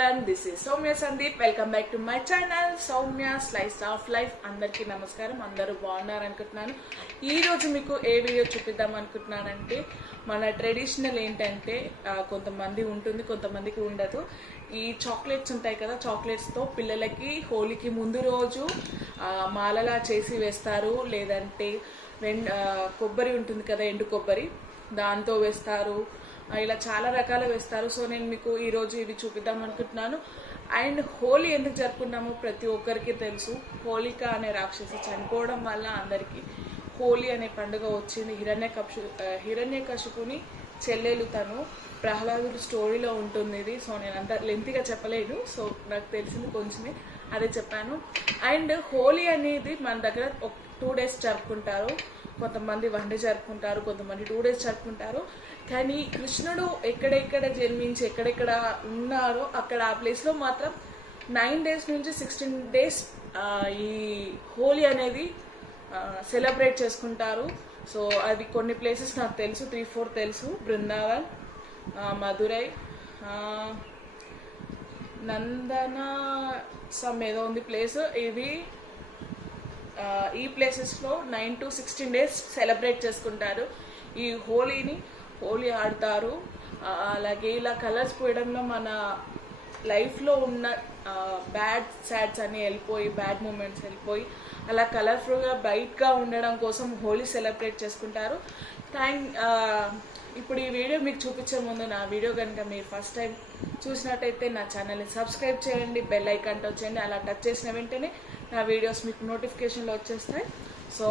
everyone, this is Soumya Sandeep. Welcome back to my channel Soumya Slice of Life. అందరికీ నమస్కారం. అందరూ బాగున్నారు అనుకుంటున్నాను. ఈ రోజు మీకు ఏ వీడియో చూపిద్దాం అనుకుంటున్నానంటే మన ట్రెడిషనల్ ఏంటంటే కొంతమంది ఉంటుంది కొంతమందికి ఉండదు. ఈ చాక్లెట్స్ ఉంటాయి కదా, చాక్లెట్స్ తో పిల్లలకి హోలీకి ముందు రోజు మాలలా చేసి వేస్తారు, లేదంటే కొబ్బరి ఉంటుంది కదా, ఎండు కొబ్బరి, దాంతో వేస్తారు. ఇలా చాలా రకాలు వేస్తారు. సో నేను మీకు ఈరోజు ఇవి చూపిద్దాం అనుకుంటున్నాను. అండ్ హోలీ ఎందుకు జరుపుకున్నామో ప్రతి ఒక్కరికి తెలుసు. హోలిక అనే రాక్షసి చనిపోవడం వల్ల అందరికీ హోలీ అనే పండుగ వచ్చింది. హిరణ్యకశిపుని చెల్లెలు తను, ప్రహ్లాదుడు స్టోరీలో ఉంటుంది ఇది. సో నేను అంత లెంతీగా చెప్పలేదు, సో నాకు తెలిసింది కొంచెమే అదే చెప్పాను. అండ్ హోలీ అనేది మన దగ్గర 2 days జరుపుకుంటారు. కొంతమంది 1 day జరుపుకుంటారు, కొంతమంది 2 days జరుపుకుంటారు. కానీ కృష్ణుడు ఎక్కడెక్కడ జన్మించి ఎక్కడెక్కడ ఉన్నారో అక్కడ ఆ ప్లేస్లో మాత్రం 9 days నుంచి 16 days ఈ హోలీ అనేది సెలబ్రేట్ చేసుకుంటారు. సో అది కొన్ని ప్లేసెస్ నాకు తెలుసు, 3-4 తెలుసు. బృందావన్, మధురై, నందన సమ్ ఏదో ఉంది ప్లేస్. ఇవి ఈ ప్లేసెస్లో 9 to 16 days సెలబ్రేట్ చేసుకుంటారు. ఈ హోలీ ఆడతారు. అలాగే ఇలా కలర్స్ పోయడంలో మన లైఫ్లో ఉన్న బ్యాడ్ సాడ్స్ అన్నీ వెళ్ళిపోయి, బ్యాడ్ మూమెంట్స్ వెళ్ళిపోయి అలా కలర్ఫుల్గా బ్రైట్గా ఉండడం కోసం హోలీ సెలబ్రేట్ చేసుకుంటారు. ఇప్పుడు ఈ వీడియో మీకు చూపించే ముందు నా వీడియో కనుక మీరు ఫస్ట్ టైం చూసినట్టయితే నా ఛానల్ని సబ్స్క్రైబ్ చేయండి, బెల్ ఐకాన్ టచ్ చేయండి. అలా టచ్ చేసిన వెంటనే నా వీడియోస్ మీకు నోటిఫికేషన్లో వచ్చేస్తాయి. సో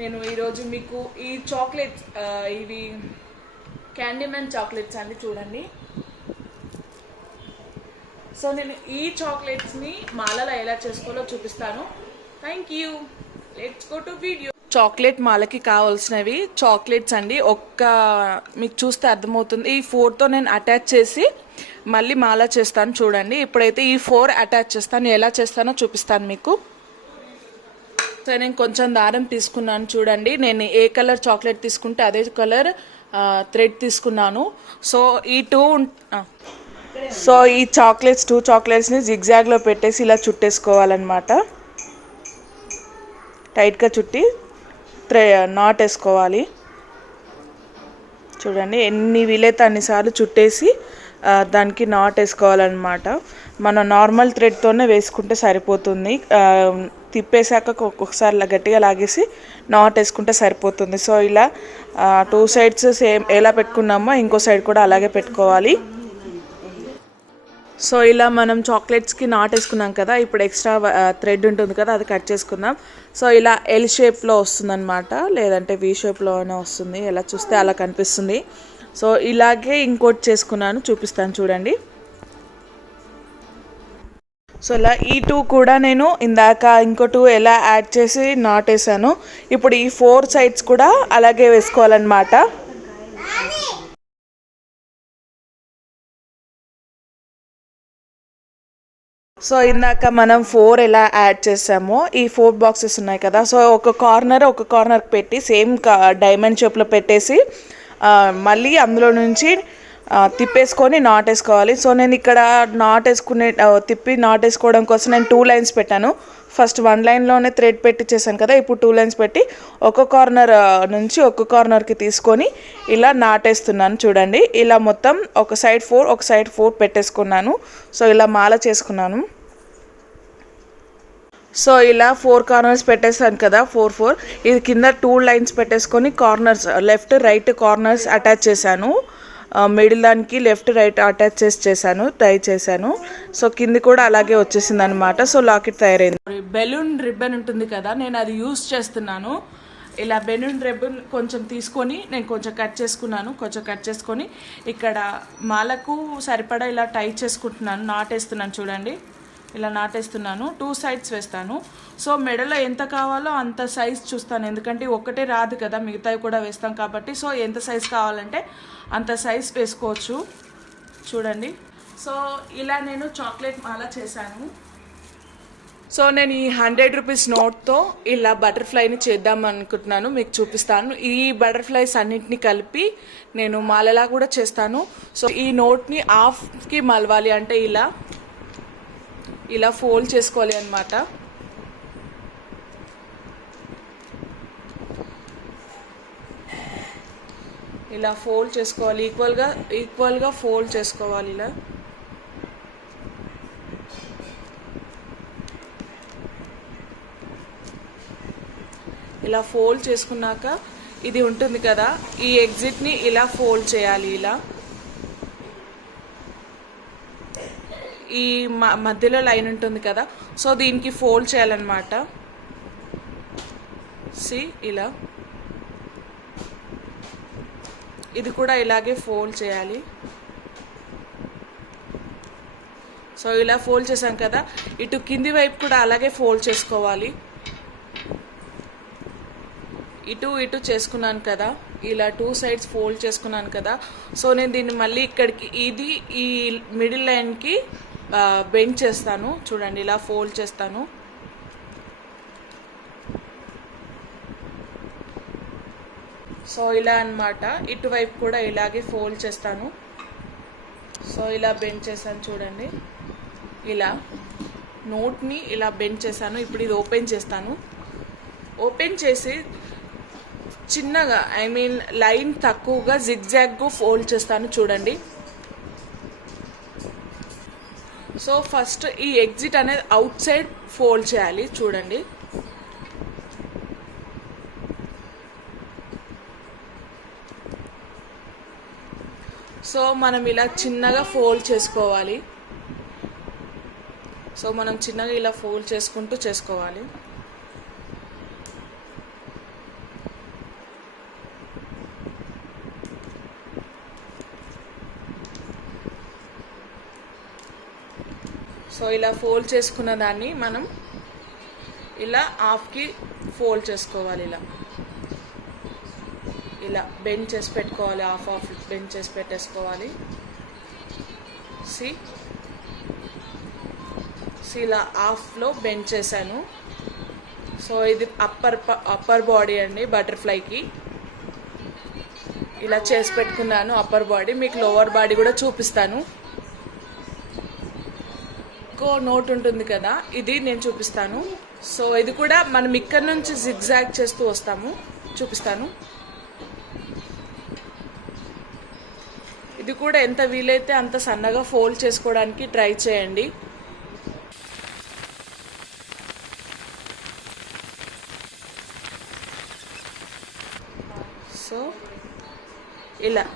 నేను ఈరోజు మీకు ఈ చాక్లెట్స్, ఇవి క్యాండీమ్యాన్ చాక్లెట్స్ అండి, చూడండి. సో నేను ఈ చాక్లెట్స్ని మాలలో ఎలా చేసుకోవాలో చూపిస్తాను. Thank you. Let's go to video. Chocolate మాలకి కావాల్సినవి చాక్లెట్స్ అండి. మీకు చూస్తే అర్థమవుతుంది. ఈ 4తో నేను అటాచ్ చేసి మళ్ళీ మాల చేస్తాను, చూడండి. ఇప్పుడైతే ఈ 4 అటాచ్ చేస్తాను. ఎలా చేస్తానో చూపిస్తాను మీకు. సో నేను కొంచెం దారం తీసుకున్నాను, చూడండి. నేను ఏ కలర్ చాక్లెట్ తీసుకుంటే అదే కలర్ థ్రెడ్ తీసుకున్నాను. సో ఈ 2 చాక్లెట్స్ని జిగ్జాగ్లో పెట్టేసి ఇలా చుట్టేసుకోవాలన్నమాట. టైట్గా చుట్టి నాట్ వేసుకోవాలి. చూడండి, ఎన్ని వీలైతే అన్నిసార్లు చుట్టేసి దానికి నాట్ వేసుకోవాలన్నమాట. మనం నార్మల్ థ్రెడ్తోనే వేసుకుంటే సరిపోతుంది. తిప్పేశాక ఒక్కొక్కసారి గట్టిగా లాగేసి నాట్ వేసుకుంటే సరిపోతుంది. సో ఇలా 2 sides సేమ్ ఎలా పెట్టుకున్నామో ఇంకో సైడ్ కూడా అలాగే పెట్టుకోవాలి. సో ఇలా మనం చాక్లెట్స్కి నాట్ వేసుకున్నాం కదా, ఇప్పుడు ఎక్స్ట్రా థ్రెడ్ ఉంటుంది కదా, అది కట్ చేసుకుందాం. సో ఇలా ఎల్ షేప్లో వస్తుంది అనమాట, లేదంటే వి షేప్లోనే వస్తుంది. ఎలా చూస్తే అలా కనిపిస్తుంది. సో ఇలాగే ఇంకోటి చేసుకున్నాను, చూపిస్తాను చూడండి. సో ఇలా ఈ 2 కూడా నేను ఇందాక ఇంకో 2 ఎలా యాడ్ చేసి నాట్ వేసాను. ఇప్పుడు ఈ 4 sides కూడా అలాగే వేసుకోవాలన్నమాట. సో ఇందాక మనం 4 ఎలా యాడ్ చేసామో ఈ 4 boxes ఉన్నాయి కదా, సో ఒక కార్నర్కి పెట్టి సేమ్ డైమండ్ షేప్లో పెట్టేసి మళ్ళీ అందులో నుంచి తిప్పేసుకొని నాట్ వేసుకోవాలి. సో నేను ఇక్కడ తిప్పి నాట్ వేసుకోవడం కోసం నేను 2 lines పెట్టాను. ఫస్ట్ 1 lineలోనే థ్రెడ్ పెట్టి చేశాను కదా, ఇప్పుడు 2 lines పెట్టి ఒక కార్నర్ నుంచి ఒక కార్నర్కి తీసుకొని ఇలా నాటేస్తున్నాను, చూడండి. ఇలా మొత్తం ఒక సైడ్ 4 ఒక సైడ్ 4 పెట్టేసుకున్నాను. సో ఇలా మాల చేసుకున్నాను. సో ఇలా 4 corners పెట్టేసాను కదా, 4 ఇది కింద 2 lines పెట్టేసుకొని corners left right corners attach చేశాను. మిడిల్ దానికి లెఫ్ట్ రైట్ అటాచ్ చేశాను, టై చేశాను. సో కింది కూడా అలాగే వచ్చేసింది అనమాట. సో లాకెట్ తయారైంది. బెలూన్ రిబ్బన్ ఉంటుంది కదా, నేను అది యూస్ చేస్తున్నాను. ఇలా బెలూన్ రిబ్బన్ కొంచెం తీసుకొని నేను కొంచెం కట్ చేసుకొని ఇక్కడ మాలకు సరిపడా ఇలా టై చేసుకుంటున్నాను, నాటేస్తున్నాను, చూడండి. ఇలా నాటేస్తున్నాను. 2 sides వేస్తాను. సో మెడలో ఎంత కావాలో అంత సైజ్ చూస్తాను, ఎందుకంటే ఒకటే రాదు కదా, మిగతావి కూడా వేస్తాం కాబట్టి. సో ఎంత సైజ్ కావాలంటే అంత సైజ్ వేసుకోవచ్చు, చూడండి. సో ఇలా నేను చాక్లెట్ మాల చేశాను. సో నేను ఈ 100 rupees నోట్తో ఇలా బటర్ఫ్లైని చేద్దాం అనుకుంటున్నాను, మీకు చూపిస్తాను. ఈ బటర్ఫ్లైస్ అన్నింటినీ కలిపి నేను మాలలా కూడా చేస్తాను. సో ఈ నోట్ని హాఫ్కి మలవాలి, అంటే ఇలా ఇలా ఫోల్డ్ చేసుకోవాలి అన్నమాట. ఇలా ఫోల్డ్ చేసుకోవాలి, ఈక్వల్గా ఫోల్డ్ చేసుకోవాలి. ఇలా ఫోల్డ్ చేసుకున్నాక ఇది ఉంటుంది కదా, ఈ ఎగ్జిట్ని ఇలా ఫోల్డ్ చేయాలి. ఇలా ఈ మధ్యలో లైన్ ఉంటుంది కదా, సో దీనికి ఫోల్డ్ చేయాలన్నమాట. ఇలా ఇది కూడా ఇలాగే ఫోల్డ్ చేయాలి. సో ఇలా ఫోల్డ్ చేసాం కదా, ఇటు కింది వైపు కూడా అలాగే ఫోల్డ్ చేసుకోవాలి. ఇటు చేసుకున్నాను కదా, ఇలా 2 సైడ్స్ ఫోల్డ్ చేసుకున్నాను కదా. సో నేను దీన్ని మళ్ళీ ఇక్కడికి ఈ మిడిల్ లైన్కి బెండ్ చేస్తాను. చూడండి, ఇలా ఫోల్డ్ చేస్తాను. సో ఇలా అన్నమాట. ఇటువైపు కూడా ఇలాగే ఫోల్డ్ చేస్తాను. సో ఇలా బెండ్ చేశాను చూడండి. ఇలా నోట్ని ఇలా బెండ్ చేశాను. ఇప్పుడు ఇది ఓపెన్ చేస్తాను. ఓపెన్ చేసి చిన్నగా లైన్ తక్కువగా జిగ్జాగ్గా ఫోల్డ్ చేస్తాను చూడండి. సో ఫస్ట్ ఈ ఎగ్జిట్ అనేది అవుట్ సైడ్ ఫోల్డ్ చేయాలి చూడండి. సో మనం ఇలా చిన్నగా ఫోల్డ్ చేసుకోవాలి. సో మనం చిన్నగా ఇలా ఫోల్డ్ చేసుకుంటూ చేసుకోవాలి. సో ఇలా ఫోల్డ్ చేసుకున్న దాన్ని మనం ఇలా హాఫ్కి ఫోల్డ్ చేసుకోవాలి. ఇలా బెండ్ చేసి పెట్టుకోవాలి. హాఫ్ బెండ్ చేసి పెట్టేసుకోవాలి. ఇలా హాఫ్లో బెండ్ చేశాను. సో ఇది అప్పర్ బాడీ అండి బటర్ఫ్లైకి. ఇలా చేసి పెట్టుకున్నాను అప్పర్ బాడీ. మీకు లోవర్ బాడీ కూడా చూపిస్తాను. ఇంకో నోట్ ఉంటుంది కదా, ఇది నేను చూపిస్తాను. సో ఇది కూడా మనం ఇక్కడ నుంచి జిగ్జాగ్ చేస్తూ వస్తాము, చూపిస్తాను. ఇది కూడా ఎంత వీలైతే అంత సన్నగా ఫోల్డ్ చేసుకోవడానికి ట్రై చేయండి. సో ఇలా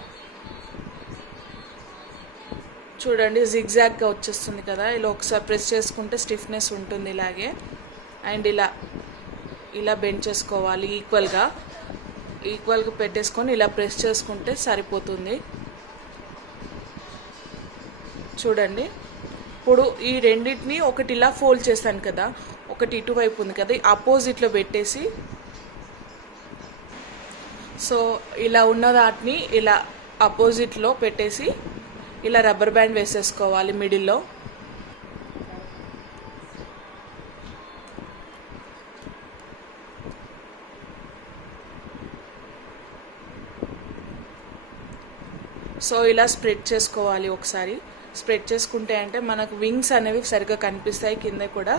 చూడండి, జిగ్జాగ్గా వచ్చేస్తుంది కదా. ఇలా ఒకసారి ప్రెస్ చేసుకుంటే స్టిఫ్నెస్ ఉంటుంది ఇలాగే. అండ్ ఇలా బెండ్ చేసుకోవాలి. ఈక్వల్గా పెట్టేసుకొని ఇలా ప్రెస్ చేసుకుంటే సరిపోతుంది. చూడండి, ఇప్పుడు ఈ రెండింటిని ఒకటి ఇలా ఫోల్డ్ చేశాను కదా, ఒకటి ఇటువైపు ఉంది కదా, ఆపోజిట్లో పెట్టేసి సో ఇలా ఉన్న వాటిని ఇలా ఆపోజిట్లో పెట్టేసి ఇలా రబ్బర్ బ్యాండ్ వేసేసుకోవాలి మిడిల్లో. సో ఇలా స్ప్రెడ్ చేసుకోవాలి. ఒకసారి స్ప్రెడ్ చేసుకుంటే అంటే మనకు వింగ్స్ అనేవి సరిగ్గా కనిపిస్తాయి. కింద కూడా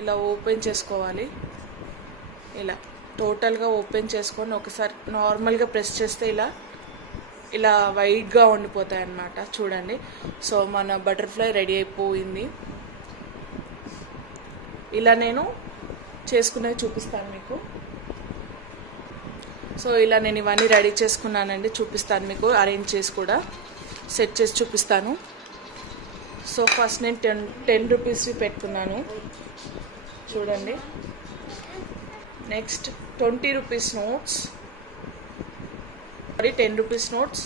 ఇలా ఓపెన్ చేసుకోవాలి. ఇలా టోటల్గా ఓపెన్ చేసుకొని ఒకసారి నార్మల్గా ప్రెస్ చేస్తే ఇలా వైట్గా ఉండిపోతాయి అన్నమాట. చూడండి, సో మన బటర్ఫ్లై రెడీ అయిపోయింది. ఇలా నేను చేసుకునేది చూపిస్తాను మీకు. సో ఇలా నేను ఇవన్నీ రెడీ చేసుకున్నానండి, చూపిస్తాను మీకు. అరేంజ్ చేసి కూడా సెట్ చేసి చూపిస్తాను. సో ఫస్ట్ నేను 10 రూపీస్వి పెట్టుకున్నాను చూడండి. Next 20 rupees notes, 10 rupees notes.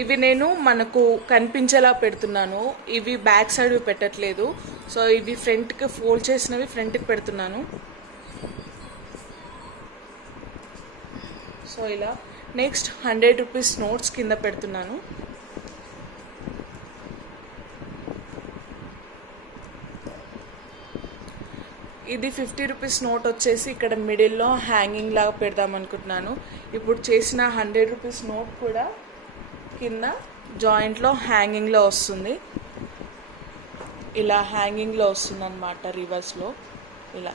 ఇవి నేను మనకు కనిపించేలా పెడుతున్నాను. ఇవి బ్యాక్ సైడ్ పెట్టట్లేదు. సో ఇవి ఫ్రంట్కి ఫోల్డ్ చేసినవి ఫ్రంట్కి పెడుతున్నాను. సో ఇలా నెక్స్ట్ 100 రూపీస్ నోట్స్ కింద పెడుతున్నాను. ఇది 50 రూపీస్ నోట్ వచ్చేసి ఇక్కడ మిడిల్లో హ్యాంగింగ్ లాగా పెడదాం అనుకుంటున్నాను. ఇప్పుడు చేసిన 100 రూపీస్ నోట్ కూడా కింద జాయింట్లో హ్యాంగింగ్లో వస్తుంది. ఇలా హ్యాంగింగ్లో వస్తుంది అన్నమాట. రివర్స్లో ఇలా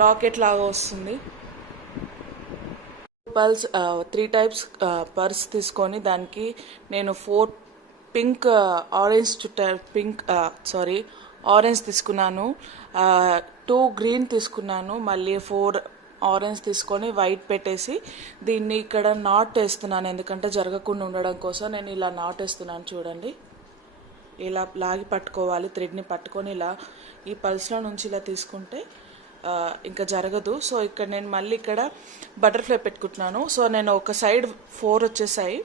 లాకెట్ లాగా వస్తుంది. పర్ల్స్ 3 టైప్స్ పర్స్ తీసుకొని దానికి నేను 4 పింక్ ఆరెంజ్ తీసుకున్నాను, 2 గ్రీన్ తీసుకున్నాను, మళ్ళీ 4 ఆరెంజ్ తీసుకొని వైట్ పెట్టేసి దీన్ని ఇక్కడ నాట్ వేస్తున్నాను. ఎందుకంటే జరగకుండా ఉండడం కోసం నేను ఇలా నాట్ వేస్తున్నాను. చూడండి, ఇలా లాగి పట్టుకోవాలి. థ్రెడ్ని పట్టుకొని ఇలా ఈ పల్స్లో నుంచి ఇలా తీసుకుంటే ఇంకా జరగదు. సో ఇక్కడ నేను మళ్ళీ ఇక్కడ బటర్ఫ్లై పెట్టుకుంటున్నాను. సో నేను ఒక సైడ్ 4 వచ్చేసాయి,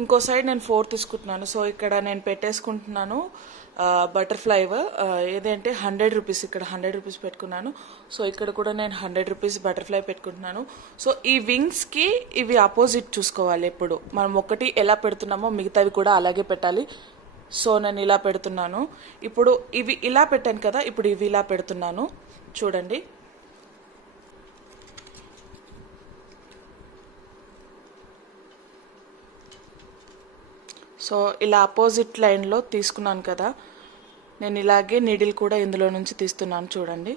ఇంకో సైడ్ నేను 4 తీసుకుంటున్నాను. సో ఇక్కడ నేను పెట్టేసుకుంటున్నాను బటర్ఫ్లై. ఏదంటే 100 రూపీస్, ఇక్కడ 100 రూపీస్ పెట్టుకున్నాను. సో ఇక్కడ కూడా నేను 100 రూపీస్ బటర్ఫ్లై పెట్టుకుంటున్నాను. సో ఈ వింగ్స్కి ఇవి ఆపోజిట్ చూసుకోవాలి. ఎప్పుడు మనం ఒకటి ఎలా పెడుతున్నామో మిగతావి కూడా అలాగే పెట్టాలి. సో నేను ఇలా పెడుతున్నాను. ఇప్పుడు ఇవి ఇలా పెట్టాను కదా, ఇప్పుడు ఇవి ఇలా పెడుతున్నాను. చూడండి, సో ఇలా అపోజిట్ లైన్లో తీసుకున్నాను కదా, నేను ఇలాగే నీడిల్ కూడా ఇందులో నుంచి తీస్తున్నాను. చూడండి,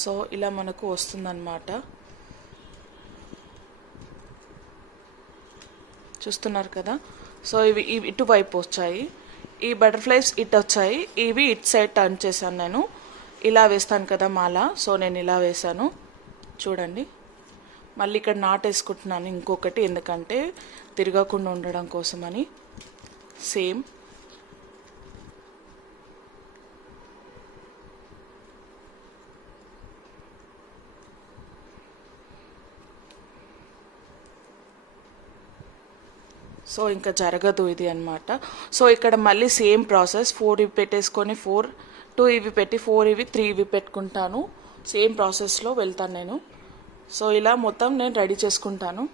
సో ఇలా మనకు వస్తుందన్నమాట. చూస్తున్నారు కదా. సో ఇవి ఇటువైపు వచ్చాయి, ఈ బటర్ఫ్లైస్ ఇటు వచ్చాయి, ఇవి ఇటు సైడ్ టర్న్ చేశాను. నేను ఇలా వేస్తాను కదా మాల. సో నేను ఇలా వేసాను. చూడండి, మళ్ళీ ఇక్కడ నాట్ వేసుకుంటున్నాను ఇంకొకటి, ఎందుకంటే తిరగకుండా ఉండడం కోసమని. సేమ్ సో ఇంకా జరగదు ఇది అన్నమాట. సో ఇక్కడ మళ్ళీ సేమ్ ప్రాసెస్, 4 ఇవి పెట్టేసుకొని 4, 2 ఇవి పెట్టి 4 ఇవి 3 ఇవి పెట్టుకుంటాను. సేమ్ ప్రాసెస్లో వెళ్తాను నేను. సో ఇలా మొత్తం నేను రెడీ చేసుకుంటాను.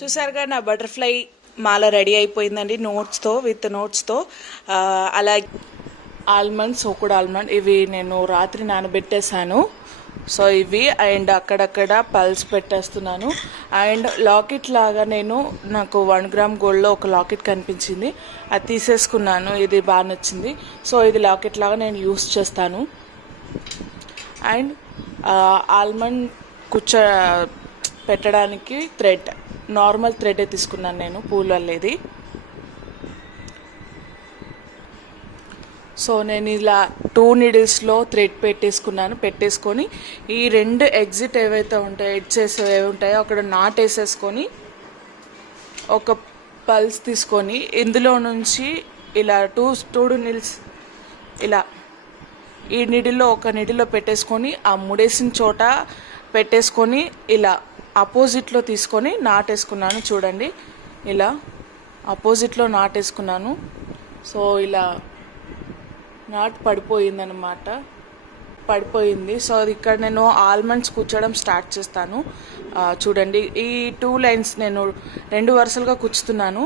చూసారుగా నా బటర్ఫ్లై మాల రెడీ అయిపోయిందండి, విత్ నోట్స్తో. అలాగే ఆల్మండ్స్, సోకుడ్ ఆల్మండ్, ఇవి నేను రాత్రి నానబెట్టేశాను. సో ఇవి అండ్ అక్కడక్కడ పల్స్ పెట్టేస్తున్నాను. అండ్ లాకెట్ లాగా నాకు 1 గ్రామ్ గోల్డ్లో ఒక లాకెట్ కనిపించింది, అది తీసేసుకున్నాను. ఇది బాగా నచ్చింది. సో ఇది లాకెట్ లాగా నేను యూస్ చేస్తాను. అండ్ ఆల్మండ్ పెట్టడానికి థ్రెడ్, నార్మల్ థ్రెడే తీసుకున్నాను నేను, పూల్ వల్లేది. సో నేను ఇలా 2 నీడిల్స్లో థ్రెడ్ పెట్టేసుకొని ఈ 2 ఎగ్జిట్ ఏవైతే ఉంటాయో, ఎడ్జెస్ ఏవి ఉంటాయో అక్కడ నాట్ వేసేసుకొని ఒక పల్స్ తీసుకొని ఇందులో నుంచి ఇలా 2 నీడిల్స్ ఇలా ఈ నీడిల్లో ఒక నీడిల్లో పెట్టేసుకొని ఆ ముడేసిన చోట పెట్టేసుకొని ఇలా అపోజిట్లో తీసుకొని నాటేసుకున్నాను. చూడండి, ఇలా అపోజిట్లో నాటేసుకున్నాను. సో ఇలా నాట్ పడిపోయింది. సో అది ఇక్కడ నేను ఆల్మండ్స్ కూర్చోవడం స్టార్ట్ చేస్తాను. చూడండి, ఈ 2 లైన్స్ నేను 2 వరుసలుగా కూర్చుతున్నాను.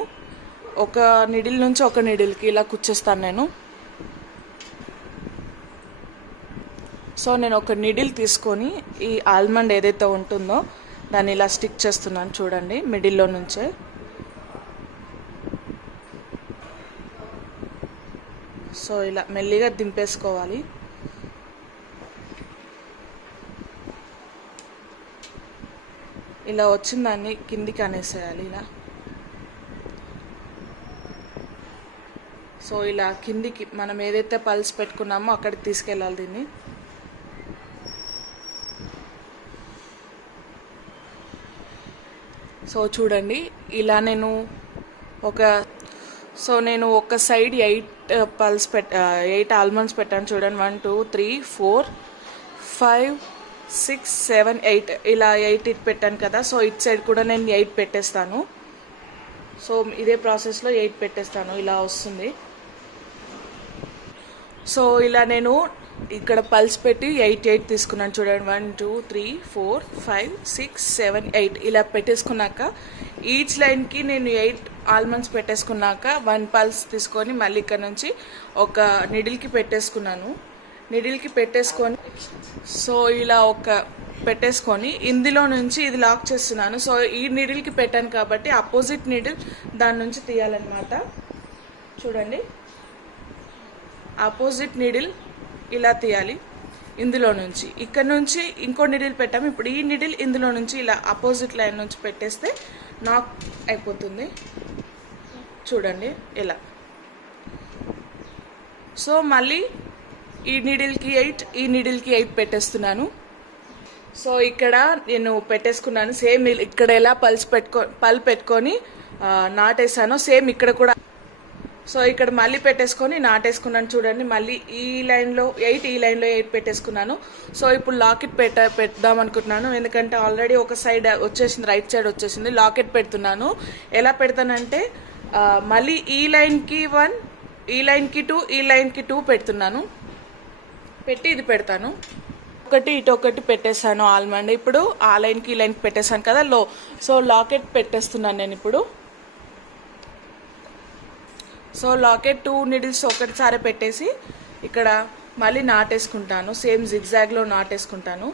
ఒక నీడిల్ నుంచి ఒక నీడిల్కి ఇలా కూర్చేస్తాను నేను. సో నేను ఒక నీడిల్ తీసుకొని ఈ ఆల్మండ్ ఏదైతే ఉంటుందో దాన్ని ఇలా స్టిక్ చేస్తున్నాను. చూడండి, మిడిల్లో నుంచే. సో ఇలా మెల్లిగా దింపేసుకోవాలి. ఇలా వచ్చిన దాన్ని కిందికి అనేసేయాలి ఇలా. సో ఇలా కిందికి మనం ఏదైతే పల్స్ పెట్టుకున్నామో అక్కడికి తీసుకెళ్ళాలి దీన్ని. సో చూడండి ఇలా నేను ఒక సైడ్ 8 ఆల్మండ్స్ పెట్టాను చూడండి. 1 2 3 4 5 6 7 8 ఇలా 8 ఇటు పెట్టాను కదా. సో ఇటు సైడ్ కూడా నేను 8 పెట్టేస్తాను. సో ఇదే ప్రాసెస్లో 8 పెట్టేస్తాను. ఇలా వస్తుంది. సో ఇలా నేను ఇక్కడ పల్స్ పెట్టి 8 తీసుకున్నాను చూడండి. 1 2 3 4 5 6 7 8 ఇలా పెట్టేసుకున్నాక ఈచ్ లైన్కి నేను 8 ఆల్మండ్స్ పెట్టేసుకున్నాక 1 పల్స్ తీసుకొని మళ్ళీ ఇక్కడ నుంచి ఒక నిడిల్కి పెట్టేసుకున్నాను. నిడిల్కి పెట్టేసుకొని సో ఇలా పెట్టేసుకొని ఇందులో నుంచి ఇది లాక్ చేస్తున్నాను. సో ఈ నిడిల్కి పెట్టాను కాబట్టి అపోజిట్ నిడిల్ దాని నుంచి తీయాలన్నమాట. చూడండి, అపోజిట్ నిడిల్ ఇలా తీయాలి. ఇందులో నుంచి ఇక్కడ నుంచి ఇంకో నిడిల్ పెట్టాము. ఇప్పుడు ఈ నిడిల్ ఇందులో నుంచి ఇలా అపోజిట్ లైన్ నుంచి పెట్టేస్తే నాక్ అయిపోతుంది. చూడండి ఇలా. సో మళ్ళీ ఈ నీడిల్కి 8 ఈ నీడిల్కి 8 పెట్టేస్తున్నాను. సో ఇక్కడ నేను పెట్టేసుకున్నాను. సేమ్ ఇక్కడ ఎలా పల్ పెట్టుకొని నాటేసానో సేమ్ ఇక్కడ కూడా. సో ఇక్కడ మళ్ళీ పెట్టేసుకొని నాటేసుకున్నాను చూడండి. మళ్ళీ ఈ లైన్లో 8 ఈ లైన్లో 8 పెట్టేసుకున్నాను. సో ఇప్పుడు లాకెట్ పెడదాం అనుకుంటున్నాను. ఎందుకంటే ఆల్రెడీ ఒక సైడ్ వచ్చేసింది, రైట్ సైడ్ వచ్చేసింది. లాకెట్ పెడుతున్నాను. ఎలా పెడతానంటే మళ్ళీ ఈ లైన్కి 1 ఈ లైన్కి 2 ఈ లైన్కి 2 పెడుతున్నాను. పెట్టి ఇది పెడతాను. ఇటు ఒకటి పెట్టేశాను ఆల్మండ్. ఇప్పుడు ఆ లైన్కి ఈ లైన్కి పెట్టేశాను కదా సో లాకెట్ పెట్టేస్తున్నాను నేను ఇప్పుడు. సో లాకెట్ 2 నీడిల్స్ ఒకటిసారి పెట్టేసి ఇక్కడ మళ్ళీ నాటేసుకుంటాను. సేమ్ జిగ్జాగ్లో నాటేసుకుంటాను.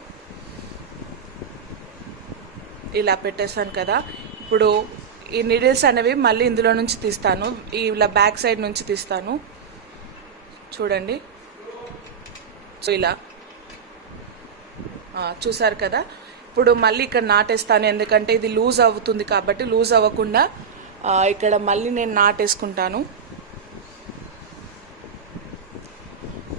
ఇలా పెట్టేశాను కదా. ఇప్పుడు ఈ నీడిల్స్ అనేవి మళ్ళీ ఇందులో నుంచి తీస్తాను. ఇలా బ్యాక్ సైడ్ నుంచి తీస్తాను. చూడండి. సో ఇలా చూసారు కదా. ఇప్పుడు మళ్ళీ ఇక్కడ నాటేస్తాను. ఎందుకంటే ఇది లూజ్ అవుతుంది కాబట్టి లూజ్ అవ్వకుండా ఇక్కడ మళ్ళీ నేను నాటేసుకుంటాను.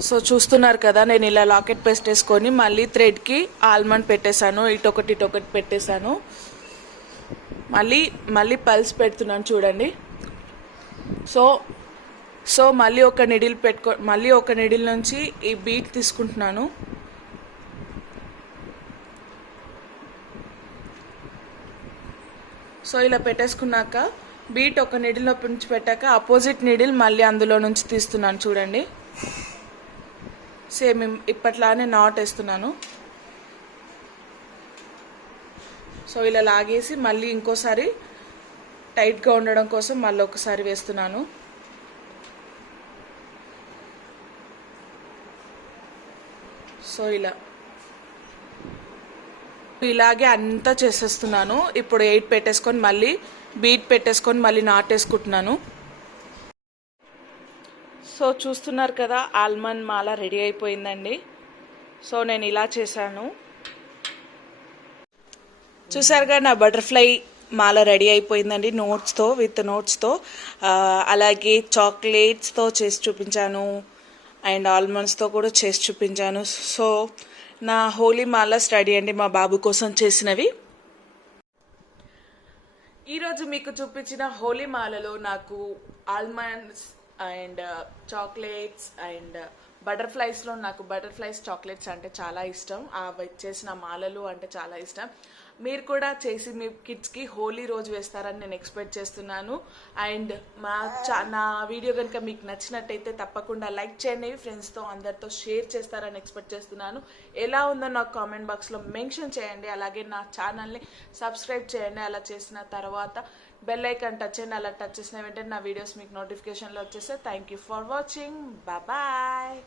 సో చూస్తున్నారు కదా, నేను ఇలా లాకెట్ పెట్టేసుకొని మళ్ళీ థ్రెడ్కి ఆల్మండ్ పెట్టేశాను. ఇటొకటి పెట్టేశాను. మళ్ళీ పల్స్ పెడుతున్నాను చూడండి. సో మళ్ళీ ఒక నిడిల్ నుంచి ఈ బీట్ తీసుకుంటున్నాను. సో ఇలా పెట్టేసుకున్నాక బీట్ ఒక నిడిల్ నుంచి పెట్టాక అపోజిట్ నిడిల్ మళ్ళీ అందులో నుంచి తీస్తున్నాను చూడండి. సేమ్ ఇప్పట్లానే నాట్ వేస్తున్నాను. సో ఇలా లాగేసి మళ్ళీ ఇంకోసారి టైట్గా ఉండడం కోసం మళ్ళీ ఒకసారి వేస్తున్నాను. సో ఇలాగే అంతా చేసేస్తున్నాను. ఇప్పుడు 8 పెట్టేసుకొని మళ్ళీ బీట్ పెట్టేసుకొని మళ్ళీ నాటేసుకుంటున్నాను. సో చూస్తున్నారు కదా, ఆల్మండ్ మాల రెడీ అయిపోయిందండి. సో నేను ఇలా చేశాను. చూసారుగా నా బటర్ఫ్లై మాల రెడీ అయిపోయిందండి. విత్ నోట్స్తో అలాగే చాక్లెట్స్తో చేసి చూపించాను అండ్ ఆల్మండ్స్తో కూడా చేసి చూపించాను. సో నా హోలీ మాలస్ రెడీ అండి, మా బాబు కోసం చేసినవి. ఈరోజు మీకు చూపించిన హోలీ మాలలో నాకు ఆల్మండ్స్ అండ్ చాక్లెట్స్ అండ్ బటర్ఫ్లైస్లో నాకు బటర్ఫ్లైస్ చాక్లెట్స్ అంటే చాలా ఇష్టం. చేసిన మాలలు అంటే చాలా ఇష్టం. మీరు కూడా చేసి మీ కిడ్స్కి హోలీ రోజు వేస్తారని నేను ఎక్స్పెక్ట్ చేస్తున్నాను. అండ్ నా వీడియో కనుక మీకు నచ్చినట్టయితే తప్పకుండా లైక్ చేయండి, ఫ్రెండ్స్తో అందరితో షేర్ చేస్తారని ఎక్స్పెక్ట్ చేస్తున్నాను. ఎలా ఉందో నాకు కామెంట్ బాక్స్లో మెన్షన్ చేయండి. అలాగే నా ఛానల్ని సబ్స్క్రైబ్ చేయండి. అలా చేసిన తర్వాత బెల్ ఐకాన్ టచ్ చేయండి. అలా టచ్ చేసిన వెంటనే నా వీడియోస్ మీకు నోటిఫికేషన్లో వచ్చేస్తే. Thank you for watching. Bye.